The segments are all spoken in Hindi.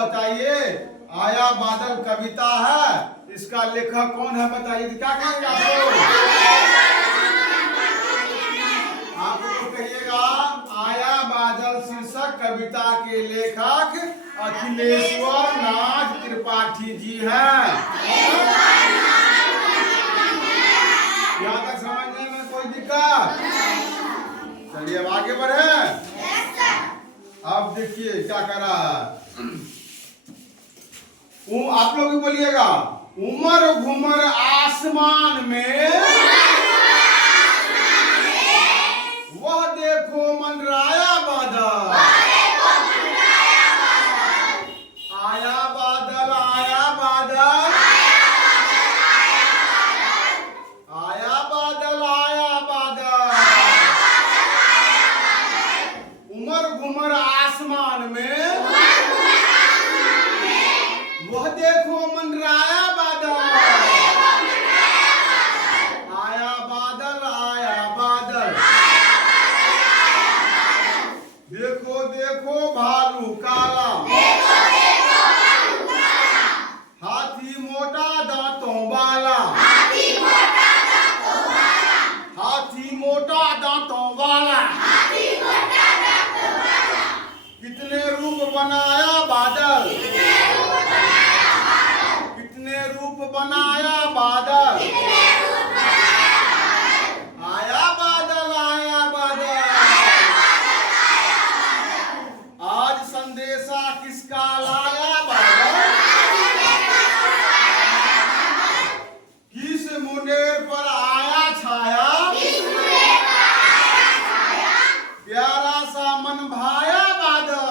बताइए, आया बादल कविता है, इसका लेखक कौन है बताइए। क्या कहेंगे आप लोग कहिएगा आया बादल शीर्षक कविता के लेखक अखिलेश्वर नाथ त्रिपाठी जी हैं। यहाँ तक समझने में कोई दिक्कत? चलिए अब आगे बढ़े। अब देखिए क्या कर रहा है। आप लोग भी बोलिएगा, उमर घुमर आसमान में वह देखो मंडराया बादल। आया बादल आया बादल आया बादल आया बादल। उमर घुमर आसमान में वह देखो मंडराया बादल। आया बादल आया बादल। देखो देखो भालू काला, हाथी मोटा दांतों वाला। हाथी मोटा दांतों वाला। कितने रूप बनाया बादल। कितने रूप बनाया बादल। आया बादल आया बादल। आज संदेशा किसका लाया बादल। किस मुंडेर पर आया छाया। प्यारा सा मन भाया बादल।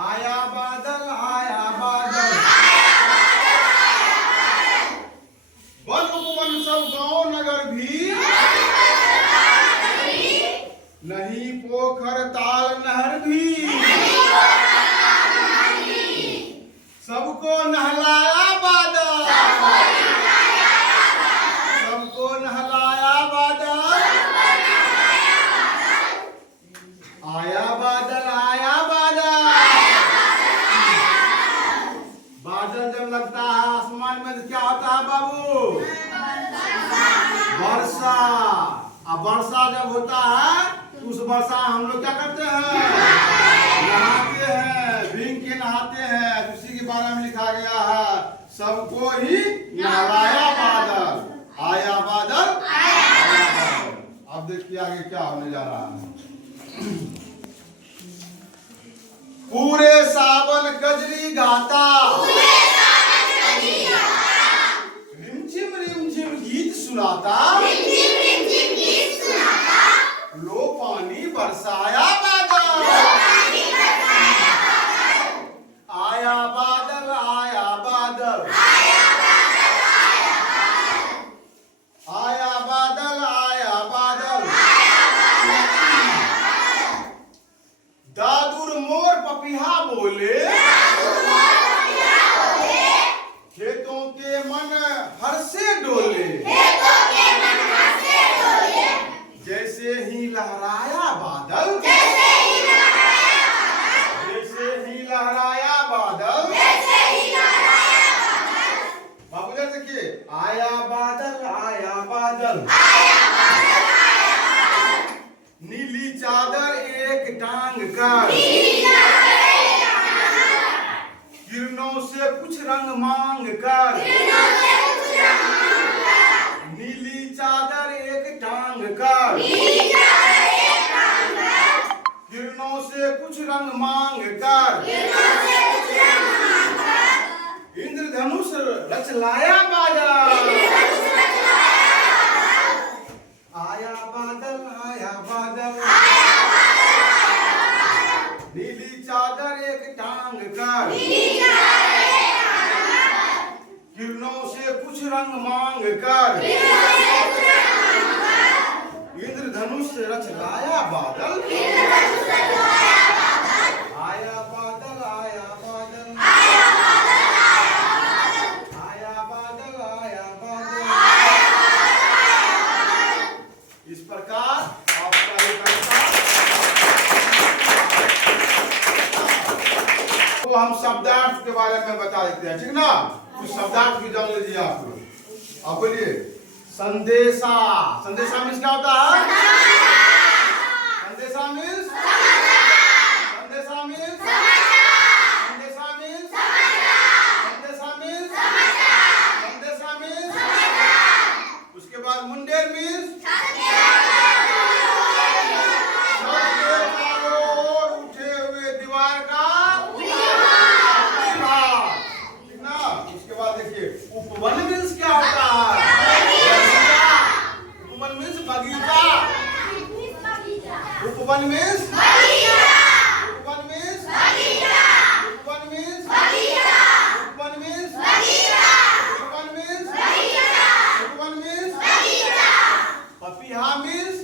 आया बादल आया बादल। वन उपवन सब गांव नगर भी, नहीं पोखर ताल नहर भी, सबको नहलाया बादल। सबको नहलाया बादल। आया बादल आया बादल। बादल जब लगता है आसमान में तो क्या होता है बाबू। वर्षा। अब वर्षा जब होता है तो उस वर्षा हम लोग क्या करते हैं, नहाते हैं, भीग के नहाते हैं। उसी के बारे में लिखा गया है, सबको ही नहलाया बादल। आया बादल आया बादल। अब देखिए आगे क्या होने जा रहा है। पूरे सावन कजरी गाता, रिमझिम गीत सुनाता, लो पानी बरसाया बादल। आया बादल आया बादल। आया बादल आया बादल। दादुर मोर पपिहा बोले, खेतों के मन हर से डोले। जैसे ही लहराया बादल। जैसे ही लहराया बादल। बाबू जी देखिए, आया बादल आया बादल। नीली चादर एक टांग कर, किरणों से कुछ रंग मांग कर। नीली चादर एक टांग कर, किरणों से कुछ रंग मांग कर। इंद्रधनुष रचलाया बादल। आया बादल आया बादल। नीली चादर एक टांग कर, किरणों से कुछ रंग मांग कर। इंद्रधनुष रचलाया बादल। आया बादल आया बादल। आया बादल आया बादल। इस प्रकार आपका बारे में बता देते हैं, ठीक ना। कुछ शब्दार्थ भी जान लीजिए आप लोग। अब बोलिए संदेशा। संदेशा मीन्स क्या होता है? संदेशा मीन्स संदेशा मीन्स संदेशा मीन्स संदेशा मीन्स संदेशा मीन्स। उसके बाद मुंडेर मीन्स उठे हुए दीवार का भाग, ठीक ना। उसके बाद देखिए उपवन मीन्स क्या होता है? उपवन मीन्स बगीचा। उपवन मीन्स उपवन मीन्स उपवन मीन्स उपवन मीन्स उपवन मीन्स उपवन मीन्स पपीहा मीन्स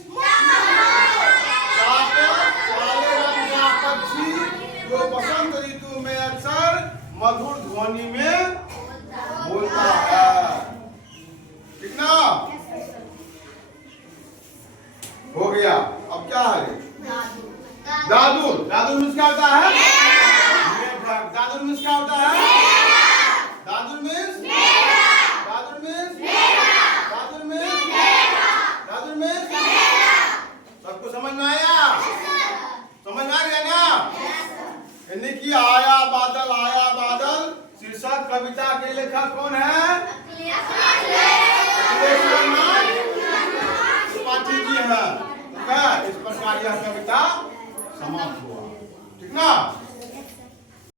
काले रंग का पक्षी जो बसंत ऋतु में अक्सर मधुर ध्वनि में बोलता है, ठीक ना। हो गया। अब क्या है? दादुर। दादुर मीन्स क्या होता है? दादुर मीन्स क्या होता है? दादुर मीन्स दादुर मीन्स दादुर मीन्स दादुर मीन्स। सबको समझ में आया? समझ में आ गया ना? यानी कि आया बादल शीर्षक कविता के लेखक कौन है? त्रिपाठी जी है। इस प्रकार यह कविता समाप्त हुआ, ठीक ना।